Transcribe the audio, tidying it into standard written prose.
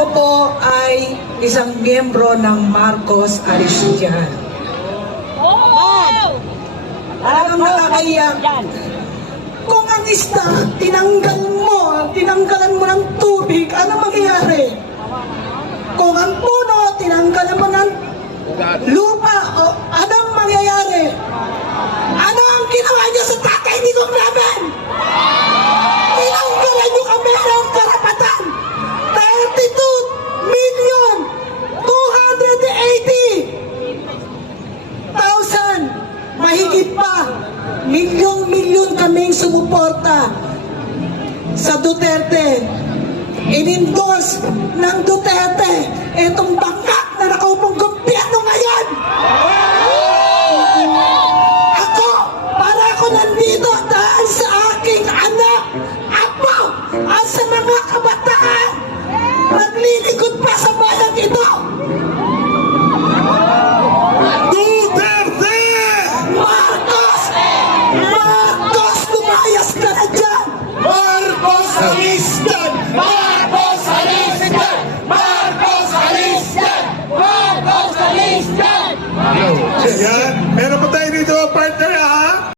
Ako po ay isang miyembro ng Marcos Aristide. Talagang nakakahiya. Kung ang isda, tinanggalan mo ng tubig, ano mangyayari? Kung ang puno, tinanggalan mo ng lupa, anong mangyayari? Ano ang ginawa niyo sa tatay ni Kong Raven? Tinanggalan niyo kami ng karapatan. 32,280,000 mahigit pa, milyong-milyon kaming sumuporta sa Duterte. In-endorse ng Duterte itong bangkak na nakaupong gobyerno ngayon. Ako nandito dahil sa aking anak, apo, at sa mga kabataan, maglilingkod pa sa bayang ito. Duterte! Marcos! Marcos, lumayas ka na dyan! Marcos!